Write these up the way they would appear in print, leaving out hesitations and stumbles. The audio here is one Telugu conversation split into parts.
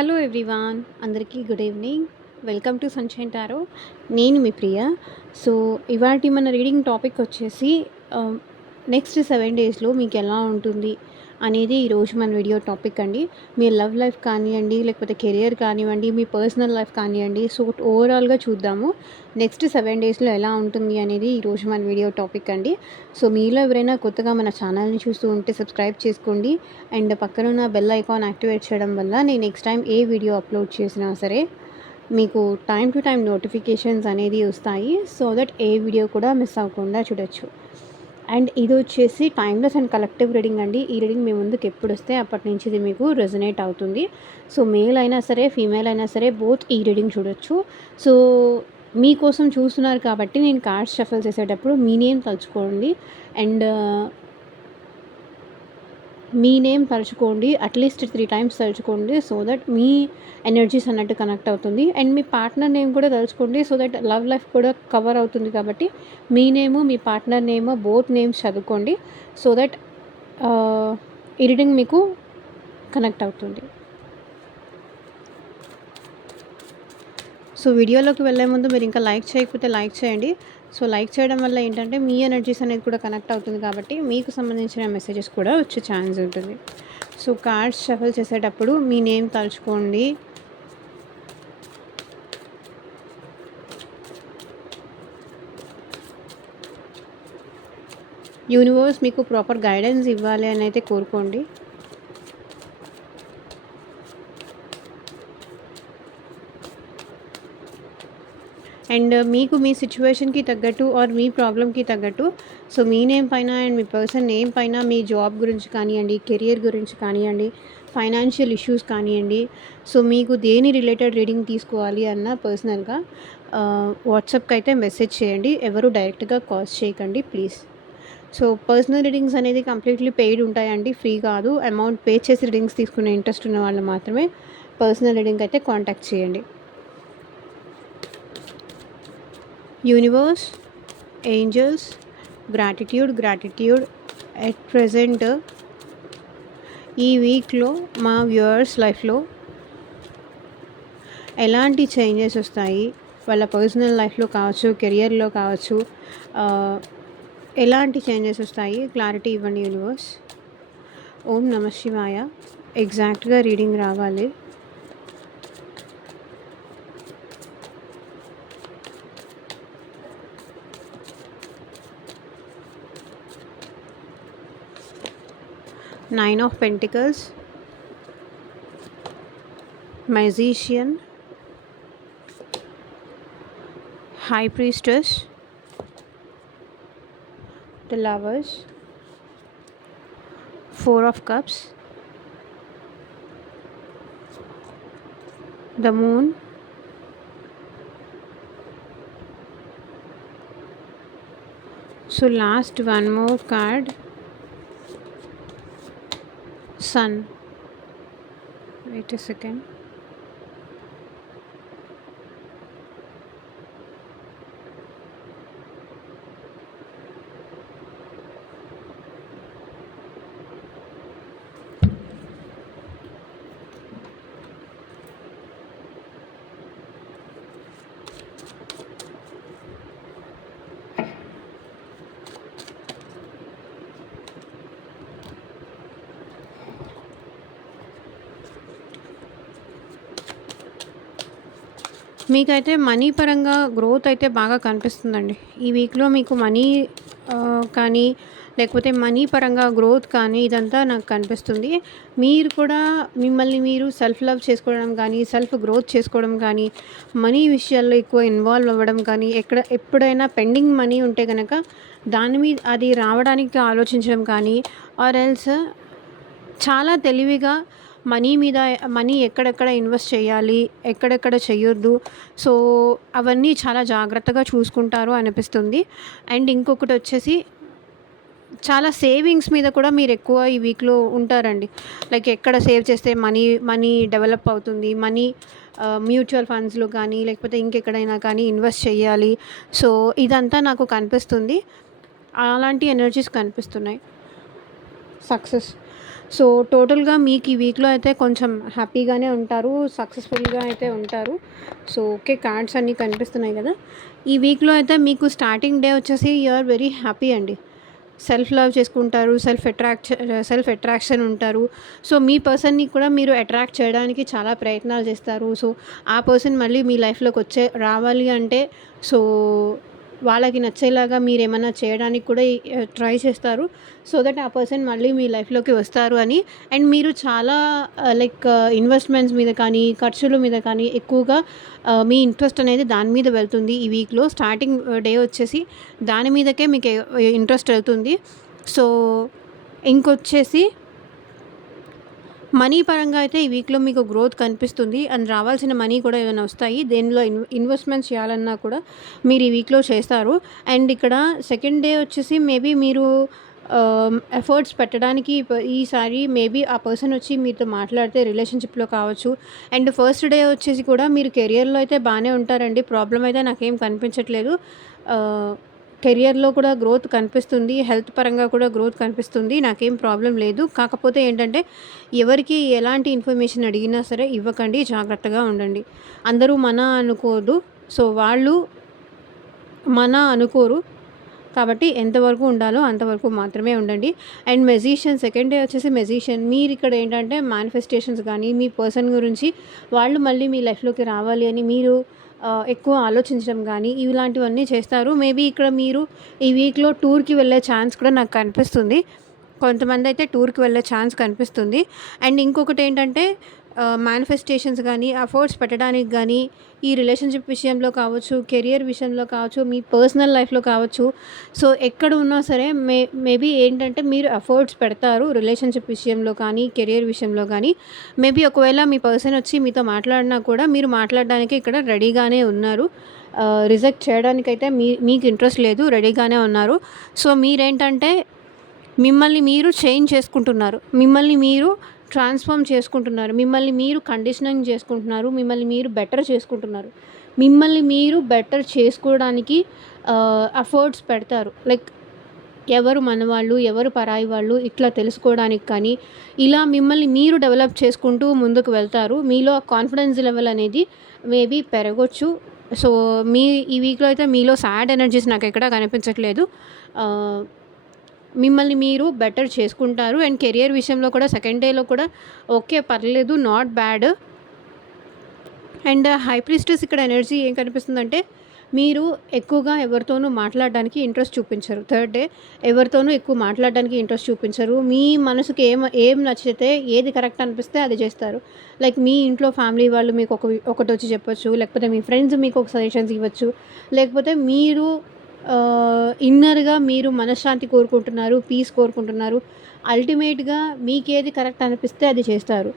హలో ఎవ్రీవాన్, అందరికీ good evening. Welcome to sunshine tarot. నేను మీ ప్రియ. సో, ఇవాల్టి మన రీడింగ్ టాపిక్ వచ్చేసి నెక్స్ట్ 7 డేస్‌లో మీకెలా ఉంటుంది అనేది ఈరోజు మన వీడియో టాపిక్ అండి. మీ లవ్ లైఫ్ కానియ్యండి, లేకపోతే కెరియర్ కానివ్వండి, మీ పర్సనల్ లైఫ్ కానియ్యండి. సో, ఓవరాల్‌గా చూద్దాము. నెక్స్ట్ 7 డేస్‌లో ఎలా ఉంటుంది అనేది ఈరోజు మన వీడియో టాపిక్ అండి. సో, మీలో ఎవరైనా కొత్తగా మన ఛానల్‌ని చూస్తూ ఉంటే సబ్స్క్రైబ్ చేసుకోండి. అండ్ పక్కనున్న బెల్ ఐకాన్ యాక్టివేట్ చేయడం వల్ల నేను నెక్స్ట్ టైం ఏ వీడియో అప్లోడ్ చేసినా సరే మీకు టైమ్ టు టైమ్ నోటిఫికేషన్స్ అనేది వస్తాయి. సో దట్ ఏ వీడియో కూడా మిస్ అవ్వకుండా చూడొచ్చు. అండ్ ఇది వచ్చేసి టైమ్లెస్ అండ్ కలెక్టివ్ రీడింగ్ అండి. ఈ రీడింగ్ మీ ముందుకు ఎప్పుడు వస్తే అప్పటి నుంచి ఇది మీకు రెజొనేట్ అవుతుంది. సో మేల్ అయినా సరే, ఫీమేల్ అయినా సరే బోత్ ఈ రీడింగ్ చూడొచ్చు. సో మీకోసం చూస్తున్నారు కాబట్టి నేను కార్డ్స్ షఫల్ చేసేటప్పుడు మీ నేమ్ తలుచుకోండి. అండ్ మీ నేమ్ తలుచుకోండి. అట్లీస్ట్ 3 టైమ్స్ తలుచుకోండి. సో దట్ మీ ఎనర్జీస్ అన్నట్టు కనెక్ట్ అవుతుంది. అండ్ మీ పార్ట్నర్ నేమ్ కూడా తలుచుకోండి. సో దట్ లవ్ లైఫ్ కూడా కవర్ అవుతుంది కాబట్టి మీ నేము, మీ పార్ట్నర్ నేమ్ బోత్ నేమ్స్ చదువుకోండి. సో దట్ ఈ రీడింగ్ మీకు కనెక్ట్ అవుతుంది. సో వీడియోలోకి వెళ్ళే ముందు మీరు ఇంకా లైక్ చేయకపోతే లైక్ చేయండి. సో లైక్ చేయడం వల్ల ఏంటంటే మీ ఎనర్జీస్ అనేది కూడా కనెక్ట్ అవుతుంది కాబట్టి మీకు సంబంధించిన మెసేజెస్ కూడా వచ్చే ఛాన్స్ ఉంటుంది. సో కార్డ్స్ షఫల్ చేసేటప్పుడు మీ నేమ్ తలుచుకోండి. యూనివర్స్ మీకు ప్రాపర్ గైడెన్స్ ఇవ్వాలి అని అయితే కోరుకోండి. అండ్ మీకు మీ సిచ్యువేషన్కి తగ్గట్టు ఆర్ మీ ప్రాబ్లమ్కి తగ్గట్టు సో మీ నేమ్ పైన అండ్ మీ పర్సన్ నేమ్ పైన మీ జాబ్ గురించి కానివ్వండి, కెరియర్ గురించి కానివ్వండి, ఫైనాన్షియల్ ఇష్యూస్ కానివ్వండి, సో మీకు దేని రిలేటెడ్ రీడింగ్ తీసుకోవాలి అన్న పర్సనల్గా వాట్సాప్కి అయితే మెసేజ్ చేయండి. ఎవరు డైరెక్ట్గా కాల్స్ చేయకండి ప్లీజ్. సో పర్సనల్ రీడింగ్స్ అనేది కంప్లీట్లీ పెయిడ్ ఉంటాయండి, ఫ్రీ కాదు. అమౌంట్ పే చేసి రీడింగ్స్ తీసుకునే ఇంట్రెస్ట్ ఉన్న వాళ్ళు మాత్రమే పర్సనల్ రీడింగ్ అయితే కాంటాక్ట్ చేయండి. Universe, angels, gratitude at present ఈ వీక్లో మా వ్యూవర్స్ లైఫ్లో ఎలాంటి చేంజెస్ వస్తాయి, వాళ్ళ పర్సనల్ లైఫ్లో కావచ్చు, కెరియర్లో కావచ్చు, ఎలాంటి చేంజెస్ వస్తాయి క్లారిటీ ఇవ్వండి యూనివర్స్. ఓం నమః శివాయ. ఎగ్జాక్ట్గా రీడింగ్ రావాలి. Nine of Pentacles, Magician, High Priestess, the Lovers, Four of Cups, the Moon, so last one more card, Sun. Wait a second. మీకైతే మనీ పరంగా గ్రోత్ అయితే బాగా కనిపిస్తుందండి. ఈ వీక్లో మీకు మనీ కానీ లేకపోతే మనీ పరంగా గ్రోత్ కానీ ఇదంతా నాకు కనిపిస్తుంది. మీరు కూడా మిమ్మల్ని మీరు సెల్ఫ్ లవ్ చేసుకోవడం కానీ, సెల్ఫ్ గ్రోత్ చేసుకోవడం కానీ, మనీ విషయాల్లో ఎక్కువ ఇన్వాల్వ్ అవ్వడం కానీ, ఎప్పుడైనా పెండింగ్ మనీ ఉంటే కనుక దాని మీద అది రావడానికి ఆలోచించడం కానీ, ఆర్ ఎల్స్ చాలా తెలివిగా మనీ ఎక్కడెక్కడ ఇన్వెస్ట్ చేయాలి, ఎక్కడెక్కడ చేయొద్దు, సో అవన్నీ చాలా జాగ్రత్తగా చూసుకుంటారు అనిపిస్తుంది. అండ్ ఇంకొకటి వచ్చేసి చాలా సేవింగ్స్ మీద కూడా మీరు ఎక్కువ ఈ వీక్లో ఉంటారండి. లైక్ ఎక్కడ సేవ్ చేస్తే మనీ డెవలప్ అవుతుంది, మనీ మ్యూచువల్ ఫండ్స్లో కానీ లేకపోతే ఇంకెక్కడైనా కానీ ఇన్వెస్ట్ చేయాలి. సో ఇదంతా నాకు కనిపిస్తుంది, అలాంటి ఎనర్జీస్ కనిపిస్తున్నాయి. సక్సెస్. సో, టోటల్‌గా మీకు ఈ వీక్‌లో అయితే కొంచెం హ్యాపీగానే ఉంటారు. సక్సెస్‌ఫుల్‌గా అయితే ఉంటారు. So, okay. కార్డ్స్ అన్నీ కనిపిస్తున్నాయి గదా! ఈ వీక్‌లో అయితే మీకు స్టార్టింగ్ డే వచ్చేసి యూ ఆర్ వెరీ హ్యాపీ అండి. సెల్ఫ్ లవ్ చేసుకుంటారు. సెల్ఫ్ అట్రాక్షన్ ఉంటారు. సో, మీ పర్సన్‌ని కూడా మీరు అట్రాక్ట్ చేయడానికి చాలా ప్రయత్నాలు చేస్తారు. సో, ఆ పర్సన్ మళ్ళీ మీ లైఫ్‌లోకి రావాలి అంటే సో, వాళ్ళకి నచ్చేలాగా మీరేమన్నా చేయడానికి కూడా ట్రై చేస్తారు. సో దట్ ఆ పర్సన్ మళ్ళీ మీ లైఫ్‌లోకి వస్తారు అని. అండ్ మీరు చాలా లైక్ ఇన్వెస్ట్‌మెంట్స్ మీద కానీ, ఖర్చుల మీద కానీ ఎక్కువగా మీ ఇంట్రెస్ట్ అనేది దాని మీద వెళ్తుంది ఈ వీక్‌లో. స్టార్టింగ్ డే వచ్చేసి దాని మీదకే మీకు ఇంట్రెస్ట్ వెళ్తుంది. సో, ఇంకొచ్చేసి మనీ పరంగా అయితే ఈ వీక్‌లో మీకు గ్రోత్ కనిపిస్తుంది. అండ్ రావాల్సిన మనీ కూడా ఏమైనా వస్తాయి. దేనిలో ఇన్వెస్ట్‌మెంట్స్ చేయాలన్నా కూడా మీరు ఈ వీక్‌లో చేస్తారు. అండ్ ఇక్కడ సెకండ్ డే వచ్చేసి మేబీ మీరు ఎఫర్ట్స్ పెట్టడానికి ఈసారి మేబీ ఆ పర్సన్ వచ్చి మీతో మాట్లాడితే రిలేషన్‌షిప్‌లో కావచ్చు. అండ్ ఫస్ట్ డే వచ్చేసి కూడా మీరు కెరియర్‌లో అయితే బానే ఉంటారండి. ప్రాబ్లమ్ అయితే నాకేం కనిపించట్లేదు. కెరియర్‌లో కూడా గ్రోత్ కనిపిస్తుంది. హెల్త్ పరంగా కూడా గ్రోత్ కనిపిస్తుంది. నాకేం ప్రాబ్లమ్ లేదు. కాకపోతే ఏంటంటే ఎవరికి ఎలాంటి ఇన్ఫర్మేషన్ అడిగినా సరే ఇవ్వకండి. జాగ్రత్తగా ఉండండి. అందరూ మన అనుకోదు. సో, వాళ్ళు మన అనుకోరు. కాబట్టి ఎంతవరకు ఉండాలో అంతవరకు మాత్రమే ఉండండి. అండ్ మెజిషియన్ సెకండ్ డే వచ్చేసి మెజిషియన్. మీరిక్కడ ఏంటంటే మేనిఫెస్టేషన్స్ గానీ, మీ పర్సన్ గురించి వాళ్ళు మళ్ళీ మీ లైఫ్‌లోకి రావాలి అని మీరు ఎక్కువ ఆలోచించడం గానీ, ఇలాంటివన్నీ చేస్తారు. మేబీ ఇక్కడ మీరు ఈ వీక్‌లో టూర్‌కి వెళ్ళే ఛాన్స్ కూడా నాకు కనిపిస్తుంది. కొంతమందైతే టూర్‌కి వెళ్ళే ఛాన్స్ కనిపిస్తుంది. అండ్ ఇంకొకటేంటంటే మేనిఫెస్టేషన్స్ గానీ, ఎఫర్ట్స్ పెట్టడానికి గానీ, ఈ రిలేషన్‌షిప్ విషయంలో కావచ్చు, కెరియర్ విషయంలో కావచ్చు, మీ పర్సనల్ లైఫ్‌లో కావచ్చు. సో, ఎక్కడ ఉన్నా సరే మేబీ ఏంటంటే మీరు ఎఫర్ట్స్ పెడతారు. రిలేషన్‌షిప్ విషయంలో కానీ, కెరియర్ విషయంలో కానీ. మేబీ ఒకవేళ మీ పర్సన్ వచ్చి మీతో మాట్లాడినా కూడా మీరు మాట్లాడడానికి ఇక్కడ రెడీగానే ఉన్నారు. రిజెక్ట్ చేయడానికైతే మీకు ఇంట్రెస్ట్ లేదు. రెడీగానే ఉన్నారు. సో, మీరేంటంటే మిమ్మల్ని మీరు చేంజ్ చేసుకుంటున్నారు. మిమ్మల్ని మీరు ట్రాన్స్‌ఫార్మ్ చేసుకుంటున్నారు. మిమ్మల్ని మీరు కండిషనింగ్ చేసుకుంటున్నారు. మిమ్మల్ని మీరు బెటర్ చేసుకుంటున్నారు. మిమ్మల్ని మీరు బెటర్ చేసుకోవడానికి ఎఫర్ట్స్ పెడతారు. లైక్ ఎవరు మనవాళ్ళు, ఎవరు పరాయి వాళ్ళు ఇట్లా తెలుసుకోవడానికి కానీ, ఇలా మిమ్మల్ని మీరు డెవలప్ చేసుకుంటూ ముందుకు వెళ్తారు. మీలో కాన్ఫిడెన్స్ లెవెల్ అనేది మేబీ పెరగొచ్చు. సో, ఈ వీక్‌లో అయితే మీలో సాడ్ ఎనర్జీస్ నాకెక్కడా కనిపించట్లేదు. ఆహ్ మిమ్మల్ని మీరు బెటర్ చేసుకుంటారు. అండ్ కెరియర్ విషయంలో కూడా సెకండ్ డేలో కూడా ఓకే. పర్లేదు. Not bad. And high priestess ఇక్కడ ఎనర్జీ ఏం కనిపిస్తుందంటే, మీరు ఎక్కువగా ఎవరితోనూ మాట్లాడడానికి ఇంట్రెస్ట్ చూపించరు. థర్డ్ డే ఎవరితోనూ ఎక్కువ మాట్లాడడానికి ఇంట్రెస్ట్ చూపించరు. మీ మనసుకి ఏం నచ్చితే, ఏది కరెక్ట్ అనిపిస్తే అది చేస్తారు. లైక్ మీ ఇంట్లో ఫ్యామిలీ వాళ్ళు మీకు ఒకటొచ్చి చెప్పొచ్చు. లేకపోతే మీ ఫ్రెండ్స్ మీకు ఒక సజెషన్స్ ఇవ్వచ్చు. లేకపోతే మీరు ఇన్నర్‌గా మీరు మనశ్శాంతి కోరుకుంటున్నారు, పీస్ కోరుకుంటున్నారు. అల్టిమేట్‌గా మీకేది కరెక్ట్ అనిపిస్తే అది చేస్తారు.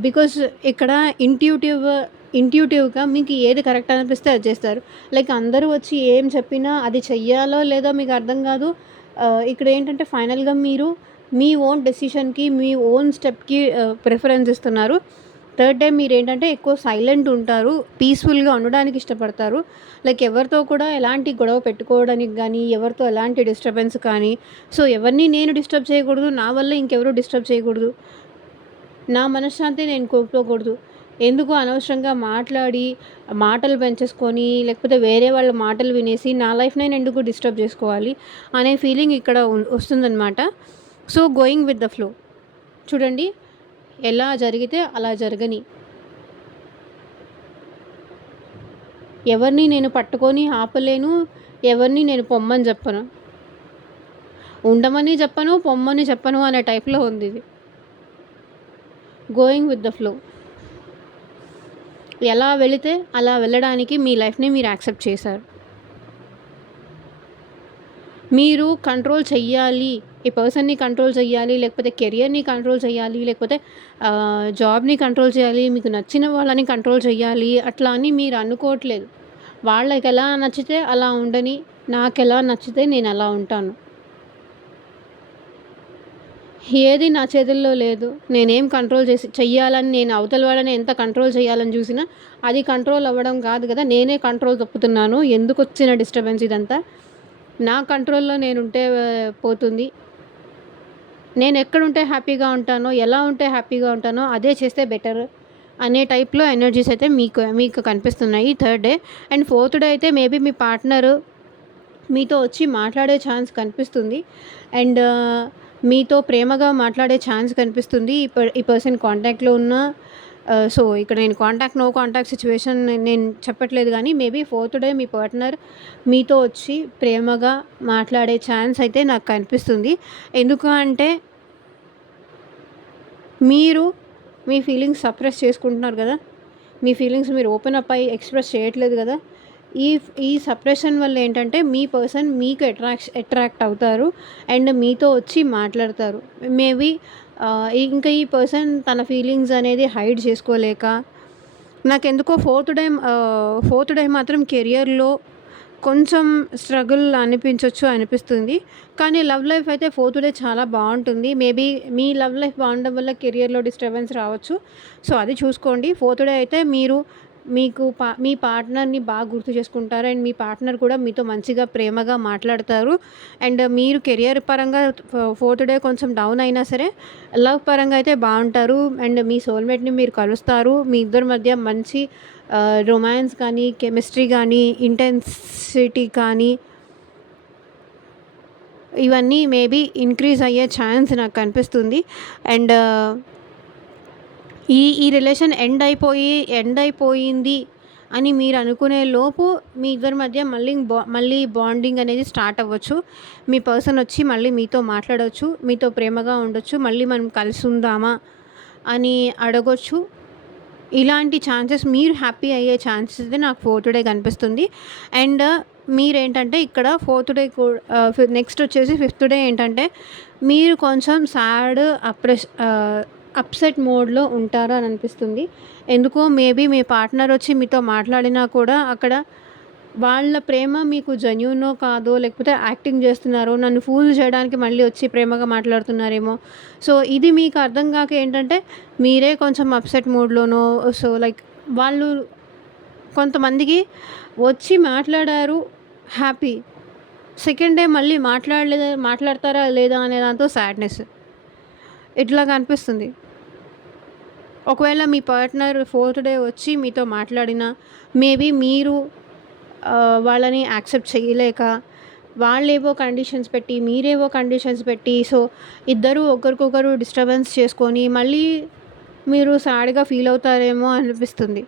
బికాజ్ ఇక్కడ ఇంట్యూటివ్‌గా మీకు ఏది కరెక్ట్ అనిపిస్తే అది చేస్తారు. లైక్ అందరూ వచ్చి ఏం చెప్పినా అది చెయ్యాలో లేదో మీకు అర్థం కాదు. ఇక్కడ ఏంటంటే ఫైనల్‌గా మీరు మీ ఓన్ డెసిషన్‌కి, మీ ఓన్ స్టెప్‌కి ప్రిఫరెన్స్ ఇస్తున్నారు. థర్డ్ డే మీరేంటంటే ఎక్కువ సైలెంట్ ఉంటారు. పీస్‌ఫుల్‌గా ఉండడానికి ఇష్టపడతారు. లైక్ ఎవరితో కూడా ఎలాంటి గొడవ పెట్టుకోవడానికి గానీ, ఎవరితో ఎలాంటి డిస్టర్బెన్స్ కానీ, సో ఎవరిని నేను డిస్టర్బ్ చేయకూడదు. నా వల్ల ఇంకెవరు డిస్టర్బ్ చేయకూడదు. నా మనశ్శాంతి నేను కోల్పోకూడదు. ఎందుకు అనవసరంగా మాట్లాడి, మాటలు పెంచేసుకొని, లేకపోతే వేరే వాళ్ళ మాటలు వినేసి, నా లైఫ్ నేను ఎందుకు డిస్టర్బ్ చేసుకోవాలి అనే ఫీలింగ్ ఇక్కడ వస్తుందనమాట. So, going with the flow. చూడండి, ఎలా జరిగితే అలా జరగని. ఎవరిని నేను పట్టుకొని ఆపలేను. ఎవరిని నేను పొమ్మని చెప్పను. ఉండమని చెప్పను, పొమ్మని చెప్పను అనే టైప్‌లో ఉందిది. Going with the flow. ఎలా వెళితే అలా వెళ్ళడానికి మీ లైఫ్‌ని మీరు యాక్సెప్ట్ చేశారు. మీరు కంట్రోల్ చెయ్యాలి. ఈ పర్సన్‌ని కంట్రోల్ చెయ్యాలి, లేకపోతే కెరియర్‌ని కంట్రోల్ చెయ్యాలి, లేకపోతే జాబ్‌ని కంట్రోల్ చేయాలి, మీకు నచ్చిన వాళ్ళని కంట్రోల్ చెయ్యాలి అట్లా అని మీరు అనుకోవట్లేదు. వాళ్ళకెలా నచ్చితే అలా ఉండని, నాకెలా నచ్చితే నేనలా ఉంటాను. ఏది నా చేతుల్లో లేదు. నేనేం కంట్రోల్ చెయ్యాలని నేను అవతల వాళ్ళని ఎంత కంట్రోల్ చేయాలని చూసినా, అది కంట్రోల్ అవ్వడం కాదు కదా! నేనే కంట్రోల్ తప్పుతున్నాను. ఎందుకొచ్చిన డిస్టర్బెన్స్ ఇదంతా? నా కంట్రోల్‌లో నేనుంటే పోతుంది. నేను ఎక్కడుంటే హ్యాపీగా ఉంటానో, ఎలా ఉంటే హ్యాపీగా ఉంటానో అదే చేస్తే బెటర్ అనే టైప్‌లో ఎనర్జీస్ అయితే మీకు మీకు కనిపిస్తున్నాయి third day. And fourth day అయితే మేబీ మీ పార్ట్నరు మీతో వచ్చి మాట్లాడే ఛాన్స్ కనిపిస్తుంది. అండ్ మీతో ప్రేమగా మాట్లాడే ఛాన్స్ కనిపిస్తుంది. ఈ పర్సన్ కాంటాక్ట్‌లో ఉన్న సో, ఇక్కడ నేను నో కాంటాక్ట్ సిట్యుయేషన్ నేను చెప్పట్లేదు గానీ, మేబీ ఫోర్త్ డే మీ పార్ట్నర్ మీతో వచ్చి ప్రేమగా మాట్లాడే ఛాన్స్ అయితే నాకు కనిపిస్తుంది. ఎందుకు అంటే మీరు మీ ఫీలింగ్స్ సప్రెస్ చేసుకుంటున్నారు గదా! మీ ఫీలింగ్స్ మీరు ఓపెన్ అప్ అయ్యి ఎక్స్‌ప్రెస్ చేయట్లేదు గదా! ఈ ఈ సప్రెషన్ వల్ల ఏంటంటే మీ పర్సన్ మీకు అట్రాక్ట్ అవుతారు. అండ్ మీతో వచ్చి మాట్లాడతారు. మేబీ ఇంకా ఈ పర్సన్ తన ఫీలింగ్స్ అనేది హైడ్ చేసుకోలేక నాకెందుకో ఫోర్త్ డే మాత్రం కెరియర్‌లో కొంచెం స్ట్రగుల్ అనిపిస్తుంది. కానీ లవ్ లైఫ్ అయితే ఫోర్త్ డే చాలా బావుంటుంది. మేబీ మీ లవ్ లైఫ్ బావుండడం వల్ల కెరియర్‌లో డిస్టర్బెన్స్ రావచ్చు. సో, అది చూసుకోండి. ఫోర్త్ డే అయితే మీరు మీకు మీ పార్ట్నర్‌ని బాగా గుర్తు చేసుకుంటారు. అండ్ మీ పార్ట్నర్ కూడా మీతో మంచిగా ప్రేమగా మాట్లాడతారు. అండ్ మీరు కెరియర్ పరంగా ఫోర్త్ డే కొంచెం డౌన్ అయినా సరే, లవ్ పరంగా అయితే బావుంటారు. అండ్ మీ సోల్‌మేట్‌ని మీరు కలుస్తారు. మీ ఇద్దరి మధ్య మంచి రొమాన్స్ కానీ, కెమిస్ట్రీ కానీ, ఇంటెన్సిటీ కానీ ఇవన్నీ మేబీ ఇంక్రీజ్ అయ్యే ఛాన్స్ నాకు కనిపిస్తుంది. అండ్ ఈ రిలేషన్ ఎండ్ అయిపోయింది అని మీరు అనుకునే లోపు మీ ఇద్దరి మధ్య మళ్ళీ బాండింగ్ అనేది స్టార్ట్ అవ్వచ్చు. మీ పర్సన్ వచ్చి మళ్ళీ మీతో మాట్లాడొచ్చు. మీతో ప్రేమగా ఉండొచ్చు. మళ్ళీ మనం కలిసి ఉందామా అని అడగొచ్చు. ఇలాంటి ఛాన్సెస్ మీరు హ్యాపీ అయ్యే ఛాన్సెస్ అయితే నాకు ఫోర్త్ డే కనిపిస్తుంది. అండ్ మీరేంటంటే ఇక్కడ ఫోర్త్ డే నెక్స్ట్ వచ్చేసి ఫిఫ్త్ డే ఏంటంటే మీరు కొంచెం సాడ్, అప్సెట్ మోడ్‌లో ఉంటారు అని అనిపిస్తుంది. ఎందుకో మేబీ మీ పార్ట్నర్ వచ్చి మీతో మాట్లాడినా కూడా అక్కడ వాళ్ళ ప్రేమ మీకు జెన్యూనో కాదో, లేకపోతే యాక్టింగ్ చేస్తున్నారో, నన్ను ఫూల్ చేయడానికి మళ్ళీ వచ్చి ప్రేమగా మాట్లాడుతున్నారేమో. సో, ఇది మీకు అర్థం కాక ఏంటంటే మీరే కొంచెం అప్సెట్ మూడ్‌లోనో సో, లైక్ వాళ్ళు కొంతమందికి వచ్చి మాట్లాడారు హ్యాపీ. సెకండ్ డే మళ్ళీ మాట్లాడతారా లేదా అనే దాంతో సాడ్‌నెస్. ఇట్లా కనిపిస్తుంది. ఒకవేళ మీ పార్ట్నర్ ఫోర్త్ డే వచ్చి మీతో మాట్లాడినా మేబీ మీరు వాళ్ళని యాక్సెప్ట్ చేయలేక వాళ్ళేవో కండిషన్స్ పెట్టి, మీరేవో కండిషన్స్ పెట్టి సో, ఇద్దరు ఒకరికొకరు డిస్టర్బెన్స్ చేసుకొని మళ్ళీ మీరు సాడ్‌గా ఫీల్ అవుతారేమో అనిపిస్తుంది.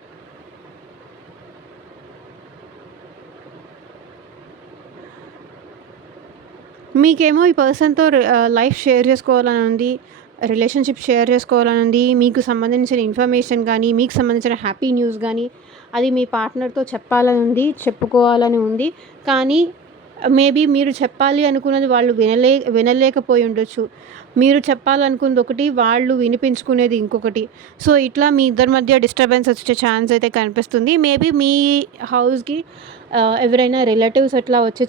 మీకేమో ఈ పర్సన్‌తో లైఫ్ షేర్ చేసుకోవాలని ఉంది. రిలేషన్‌షిప్ షేర్ చేసుకోవాలని ఉంది. మీకు సంబంధించిన ఇన్ఫర్మేషన్ గానీ, మీకు సంబంధించిన హ్యాపీ న్యూస్ గానీ, అది మీ పార్ట్నర్‌తో చెప్పాలని ఉంది. చెప్పుకోవాలని ఉంది. కానీ మేబీ మీరు చెప్పాలి అనుకున్నది వాళ్ళు వినలేకపోయి ఉండొచ్చు. మీరు చెప్పాలనుకుంది ఒకటి, వాళ్ళు వినిపించుకునేది ఇంకొకటి. సో, ఇట్లా మీ ఇద్దరి మధ్య డిస్టర్బెన్స్ వచ్చే ఛాన్స్ అయితే కనిపిస్తుంది. మేబీ మీ హౌస్‌కి ఎవరైనా రిలేటివ్స్ అట్లా వచ్చే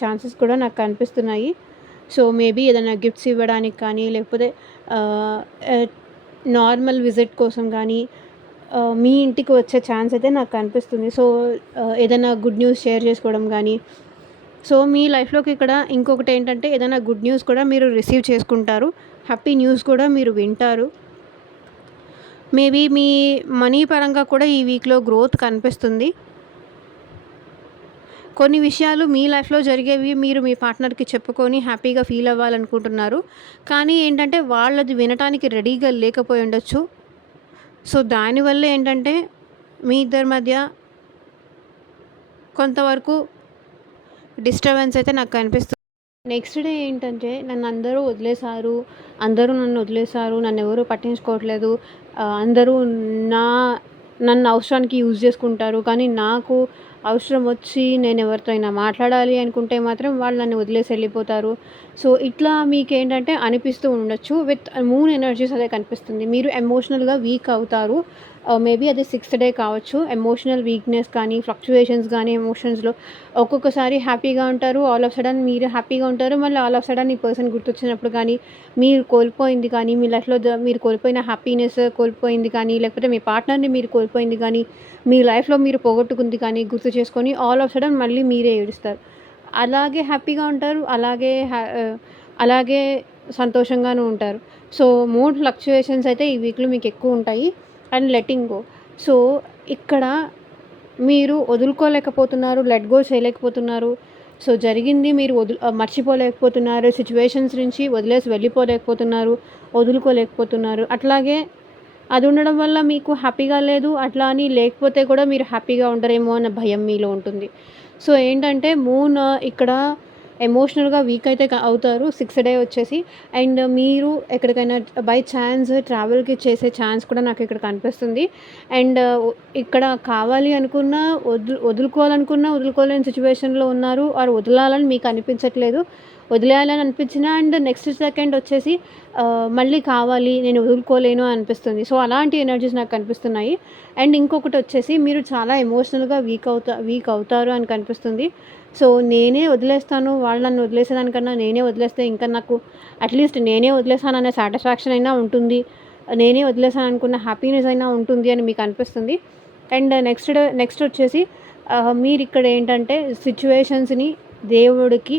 ఛాన్సెస్ కూడా నాకు కనిపిస్తున్నాయి. సో, మేబీ ఏదైనా గిఫ్ట్స్ ఇవ్వడానికి కానీ, లేకపోతే ఆహ్, ఆహ్, నార్మల్ విజిట్ కోసం గానీ, మీ ఇంటికి వచ్చే ఛాన్స్ అయితే నాకు కనిపిస్తుంది. సో, ఏదైనా గుడ్ న్యూస్ షేర్ చేసుకోవడం గానీ, సో, మీ లైఫ్‌లోకి ఇక్కడ ఇంకొకటేంటంటే ఏదైనా గుడ్ న్యూస్ కూడా మీరు రిసీవ్ చేసుకుంటారు. హ్యాపీ న్యూస్ కూడా మీరు వింటారు. మేబీ మీ మనీ పరంగా కూడా ఈ వీక్‌లో గ్రోత్ కనిపిస్తుంది. కొన్ని విషయాలు మీ లైఫ్‌లో జరిగేవి మీరు మీ పార్ట్నర్‌కి చెప్పుకొని హ్యాపీగా ఫీల్ అవ్వాలనుకుంటున్నారు. కానీ ఏంటంటే వాళ్ళది వినటానికి రెడీగా లేకపోయి ఉండొచ్చు. సో, దానివల్ల ఏంటంటే మీ ఇద్దరి మధ్య కొంతవరకు డిస్టర్బెన్స్ అయితే నాకు కనిపిస్తుంది. నెక్స్ట్ డే ఏంటంటే అందరూ నన్ను వదిలేసారు. నన్నెవరు పట్టించుకోవట్లేదు. అందరూ నా నన్ను అవసరానికి యూజ్ చేసుకుంటారు. కానీ నాకు అవసరం వచ్చి నేను ఎవరితో అయినా మాట్లాడాలి అనుకుంటే మాత్రం వాళ్ళు నన్ను వదిలేసి వెళ్ళిపోతారు. సో, ఇట్లా మీకేంటంటే అనిపిస్తూ ఉండొచ్చు. విత్ మూన్ ఎనర్జీస్ అదే కనిపిస్తుంది. మీరు ఎమోషనల్‌గా వీక్ అవుతారు. మేబీ అది సిక్స్త్ డే కావచ్చు. ఎమోషనల్ వీక్‌నెస్ కానీ, ఫ్లక్చుయేషన్స్ గానీ ఎమోషన్స్‌లో ఒక్కొక్కసారి హ్యాపీగా ఉంటారు. ఆల్ ఆఫ్ సడన్ మీరు హ్యాపీగా ఉంటారు. మళ్ళీ ఆల్ ఆఫ్ సడన్ ఈ పర్సన్ గుర్తొచ్చినప్పుడు కానీ, మీరు కోల్పోయింది కానీ, మీ లైఫ్‌లో మీరు కోల్పోయిన హ్యాపీనెస్ కోల్పోయింది కానీ, లేకపోతే మీ పార్ట్నర్‌ని మీరు కోల్పోయింది కానీ, మీ లైఫ్‌లో మీరు పోగొట్టుకుంది కానీ గుర్తు చేసుకొని ఆల్ ఆఫ్ సడన్ మళ్ళీ మీరే ఏడుస్తారు. అలాగే హ్యాపీగా ఉంటారు. అలాగే సంతోషంగాను ఉంటారు. సో, మూడ్ ఫ్లక్చుయేషన్స్ అయితే ఈ వీక్‌లో మీకు ఎక్కువ ఉంటాయి. And letting go. సో, ఇక్కడ మీరు వదులుకోలేకపోతున్నారు. లెట్ గో చేయలేకపోతున్నారు. సో, జరిగింది మీరు మర్చిపోలేకపోతున్నారు. సిట్యుయేషన్స్ నుంచి వదిలేసి వెళ్ళిపోలేకపోతున్నారు. వదులుకోలేకపోతున్నారు. అట్లాగే అది ఉండడం వల్ల మీకు హ్యాపీగా లేదు. అట్లా అని లేకపోతే కూడా మీరు హ్యాపీగా ఉండరేమో అన్న భయం మీలో ఉంటుంది. సో, ఏంటంటే మూన్ ఇక్కడ ఎమోషనల్‌గా వీక్ అయితే అవుతారు. 6th డే వచ్చేసి. అండ్ మీరు ఎక్కడికైనా బై ఛాన్స్ ట్రావెల్‌కి చేసే ఛాన్స్ కూడా నాకు ఇక్కడ కనిపిస్తుంది. అండ్ ఇక్కడ కావాలి అనుకున్నా వదులుకోవాలనుకున్నా వదులుకోలేని సిట్యుయేషన్‌లో ఉన్నారు. ఆర్ వదలాలని మీకు అనిపించట్లేదు. వదిలేయాలని అనిపించినా అండ్ నెక్స్ట్ సెకండ్ వచ్చేసి మళ్ళీ కావాలి, నేను వదులుకోలేను అనిపిస్తుంది. సో, అలాంటి ఎనర్జీస్ నాకు కనిపిస్తున్నాయి. అండ్ ఇంకొకటి వచ్చేసి మీరు చాలా ఎమోషనల్‌గా వీక్ అవుతారు అని కనిపిస్తుంది. సో, నేనే వదిలేస్తాను, వాళ్ళు నన్ను వదిలేసేదానికన్నా నేనే వదిలేస్తే ఇంకా నాకు అట్‌లీస్ట్ నేనే వదిలేసాననే సాటిస్ఫాక్షన్ అయినా ఉంటుంది. నేనే వదిలేసాను అనుకున్న హ్యాపీనెస్ అయినా ఉంటుంది అని మీకు అనిపిస్తుంది. అండ్ నెక్స్ట్ వచ్చేసి మీరిక్కడ ఏంటంటే సిట్యుయేషన్స్‌ని దేవుడికి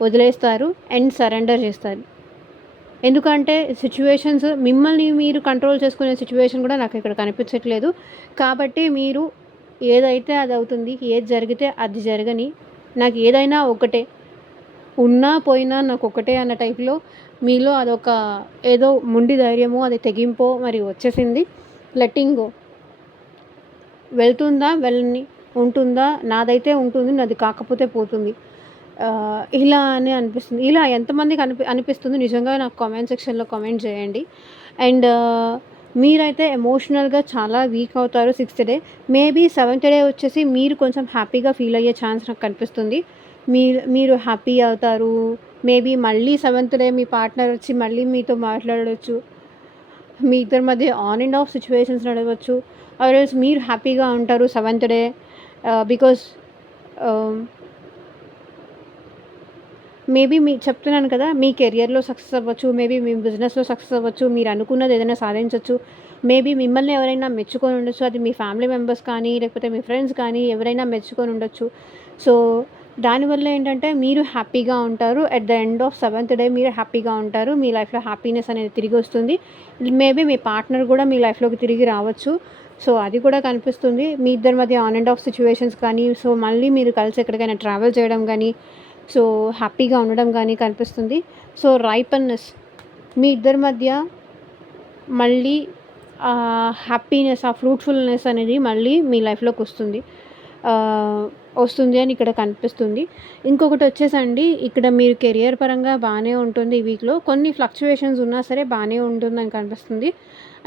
వదిలేస్తారు అండ్ సరెండర్ చేస్తారు. ఎందుకంటే సిట్యుయేషన్స్ మిమ్మల్ని మీరు కంట్రోల్ చేసుకునే సిట్యుయేషన్ కూడా నాకు ఇక్కడ కనిపించట్లేదు. కాబట్టి మీరు ఏదైతే అది అవుతుంది. ఏది జరిగితే అది జరగని. నాకు ఏదైనా ఒకటే. ఉన్నా పోయినా నాకొక్కటే అన్న టైప్‌లో మీలో అదొక ఏదో మొండి ధైర్యమో, అది తెగింపో మరి వచ్చేసింది. Letting go. వెళ్తుందా వెళ్ళని. ఉంటుందా నాదైతే ఉంటుంది. నాది కాకపోతే పోతుంది. ఇలా అని అనిపిస్తుంది. ఇలా ఎంతమందికి అనిపిస్తుందో నిజంగా నాకు కామెంట్ సెక్షన్‌లో కామెంట్ చేయండి. అండ్ మీరైతే ఎమోషనల్‌గా చాలా వీక్ అవుతారు 6th day. Maybe 7th day వచ్చేసి మీరు కొంచెం హ్యాపీగా ఫీల్ అయ్యే ఛాన్స్ నాకు కనిపిస్తుంది. మీరు హ్యాపీ అవుతారు. మేబీ మళ్ళీ 7th డే మీ పార్ట్నర్ వచ్చి మళ్ళీ మీతో మాట్లాడొచ్చు. మీ ఇద్దరి మధ్య ఆన్ అండ్ ఆఫ్ సిట్యుయేషన్స్ నడవచ్చు. ఆర్ ఎల్స్ మీరు హ్యాపీగా ఉంటారు 7th డే. బికాజ్ మేబీ చెప్తున్నాను కదా! మీ కెరియర్‌లో సక్సెస్ అవ్వచ్చు. మేబీ మీ బిజినెస్‌లో సక్సెస్ అవ్వచ్చు. మీరు అనుకున్నది ఏదైనా సాధించొచ్చు. మేబీ మిమ్మల్ని ఎవరైనా మెచ్చుకొని ఉండొచ్చు. అది మీ ఫ్యామిలీ మెంబర్స్ కానీ, లేకపోతే మీ ఫ్రెండ్స్ కానీ ఎవరైనా మెచ్చుకొని ఉండొచ్చు. సో, దానివల్ల ఏంటంటే మీరు హ్యాపీగా ఉంటారు. At the end of 7th day మీరు హ్యాపీగా ఉంటారు. మీ లైఫ్‌లో హ్యాపీనెస్ అనేది తిరిగి వస్తుంది. మేబీ మీ పార్ట్నర్ కూడా మీ లైఫ్‌లోకి తిరిగి రావచ్చు. సో, అది కూడా కనిపిస్తుంది. మీ ఇద్దరి మధ్య ఆన్ అండ్ ఆఫ్ సిట్యుయేషన్స్ కానీ, సో, మళ్ళీ మీరు కలిసి ఎక్కడికైనా ట్రావెల్ చేయడం గానీ, సో, హ్యాపీగా ఉండడం గానీ కనిపిస్తుంది. సో, రైపన్నెస్ మీ ఇద్దరి మధ్య మళ్ళీ హ్యాపీనెస్, ఆ ఫ్రూట్‌ఫుల్‌నెస్ అనేది మళ్ళీ మీ లైఫ్‌లోకి వస్తుంది అని ఇక్కడ కనిపిస్తుంది. ఇంకొకటి వచ్చేసండి, ఇక్కడ మీరు కెరియర్ పరంగా బాగానే ఉంటుంది ఈ వీక్‌లో. కొన్ని ఫ్లక్చుయేషన్స్ ఉన్నా సరే బాగానే ఉంటుందని కనిపిస్తుంది.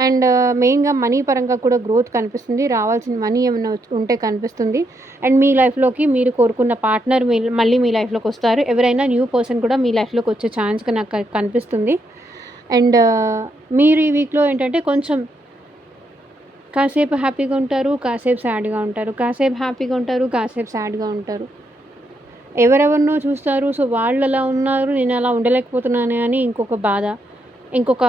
అండ్ మెయిన్‌గా మనీ పరంగా కూడా గ్రోత్ కనిపిస్తుంది. రావాల్సిన మనీ ఏమన్నా ఉంటే కనిపిస్తుంది. అండ్ మీ లైఫ్‌లోకి మీరు కోరుకున్న పార్ట్నర్ మళ్ళీ మీ లైఫ్‌లోకి వస్తారు. ఎవరైనా న్యూ పర్సన్ కూడా మీ లైఫ్‌లోకి వచ్చే ఛాన్స్ నాకు కనిపిస్తుంది. అండ్ మీరు ఈ వీక్‌లో ఏంటంటే కొంచెం కాసేపు హ్యాపీగా ఉంటారు, కాసేపు సాడ్‌గా ఉంటారు. కాసేపు హ్యాపీగా ఉంటారు, కాసేపు సాడ్‌గా ఉంటారు. ఎవరెవరినో చూస్తారు. సో, వాళ్ళలా ఉన్నారు, నేను అలా ఉండలేకపోతున్నానే అని ఇంకొక బాధ. ఇంకొక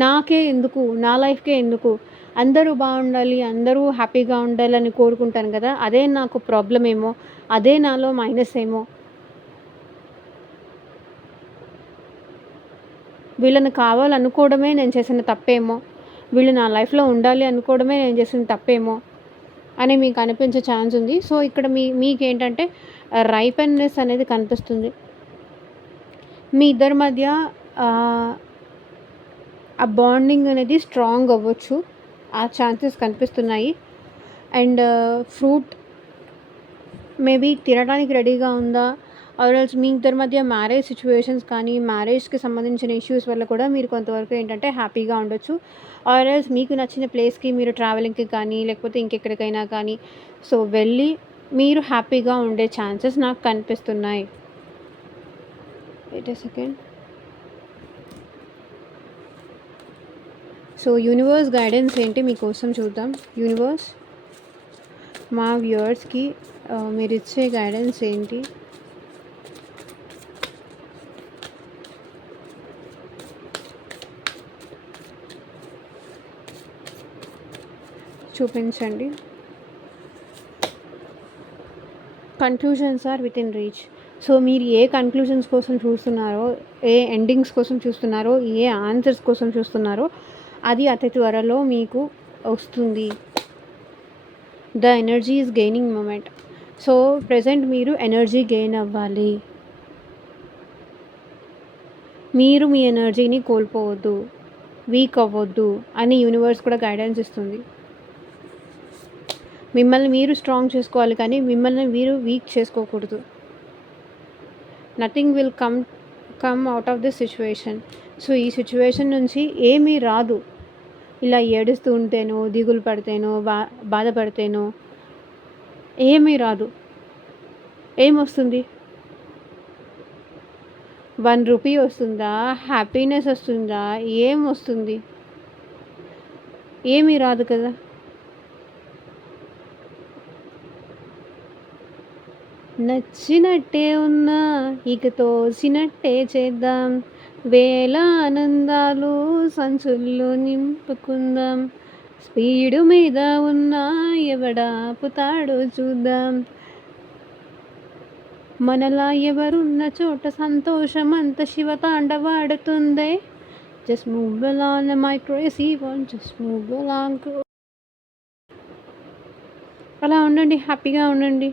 నాకే ఎందుకు, నా లైఫ్‌కే ఎందుకు, అందరూ బాగుండాలి, అందరూ హ్యాపీగా ఉండాలని కోరుకుంటాను కదా! అదే నాకు ప్రాబ్లమ్ ఏమో, అదే నాలో మైనస్ ఏమో. వీళ్ళని కావాలనుకోవడమే నేను చేసిన తప్పేమో, వీళ్ళు నా లైఫ్‌లో ఉండాలి అనుకోవడమే నేను చేసిన తప్పేమో అని మీకు అనిపించే ఛాన్స్ ఉంది. సో, ఇక్కడ మీకేంటంటే రైపెన్నెస్ అనేది కనిపిస్తుంది. మీ ఇద్దరి మధ్య ఆ బాండింగ్ అనేది స్ట్రాంగ్ అవ్వచ్చు. ఆ ఛాన్సెస్ కనిపిస్తున్నాయి. అండ్ ఫ్రూట్ మేబీ తినడానికి రెడీగా ఉందా? ఆర్ ఎల్స్ మీ ఇద్దరి మధ్య మ్యారేజ్ సిట్యుయేషన్స్ కానీ, మ్యారేజ్‌కి సంబంధించిన ఇష్యూస్ వల్ల కూడా మీరు కొంతవరకు ఏంటంటే హ్యాపీగా ఉండొచ్చు. ఆర్ ఎల్స్ మీకు నచ్చిన ప్లేస్‌కి మీరు ట్రావెలింగ్‌కి కానీ, లేకపోతే ఇంకెక్కడికైనా కానీ సో, వెళ్ళి మీరు హ్యాపీగా ఉండే ఛాన్సెస్ నాకు కనిపిస్తున్నాయి. Wait a second. So, universe guidance ఏంటి మీకోసం చూద్దాం. యూనివర్స్ మా వ్యూవర్స్‌కి మీరిచ్చే గైడెన్స్ ఏంటి? చూపించండి. Conclusions are within reach. So మీరు ఏ కన్క్లూజన్స్ కోసం చూస్తున్నారో, ఏ ఎండింగ్స్ కోసం చూస్తున్నారో, ఏ ఆన్సర్స్ కోసం చూస్తున్నారో అది అతి త్వరలో మీకు వస్తుంది. The energy is gaining moment. So present మీరు ఎనర్జీ గెయిన్ అవ్వాలి. మీరు మీ ఎనర్జీని కోల్పోవద్దు, వీక్ అవ్వద్దు అని యూనివర్స్ కూడా గైడెన్స్ ఇస్తుంది. మిమ్మల్ని మీరు స్ట్రాంగ్ చేసుకోవాలి, కానీ మిమ్మల్ని మీరు వీక్ చేసుకోకూడదు. Nothing will come out of this situation. So ఈ సిచ్యువేషన్ నుంచి ఏమీ రాదు. ఇలా ఏడుస్తూ ఉంటేనో, దిగులు పడితేనో, బాధపడితేనో ఏమీ రాదు. ఏమొస్తుంది? 1 రూపీ వస్తుందా? హ్యాపీనెస్ వస్తుందా? ఏమొస్తుంది? ఏమీ రాదు కదా. నచ్చినట్టే ఉన్నా ఇక తోచినట్టే చేద్దాం, వేల ఆనందాలు సంచుల్లో నింపుకుందాం, స్పీడు మీద ఉన్నా ఎవడాపుతాడో చూద్దాం, మనలా ఎవరున్న చోట సంతోషం అంత శివతాండవాడుతుందే. Just move along my crazy one, just move along. అలా ఉండండి, హ్యాపీగా ఉండండి.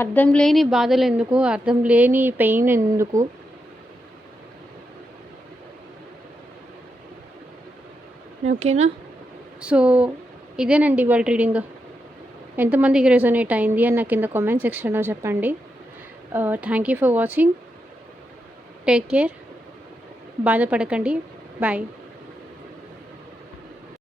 అర్థం లేని బాధలు ఎందుకు, అర్థం లేని పెయిన్ ఎందుకు? ఓకేనా? సో ఇదేనండి ఇవాళ రీడింగ్. ఎంతమందికి రెజొనేట్ అయింది అని నాకు కింద కామెంట్ సెక్షన్లో చెప్పండి. Thank you for watching. Take care. బాధపడకండి. బాయ్.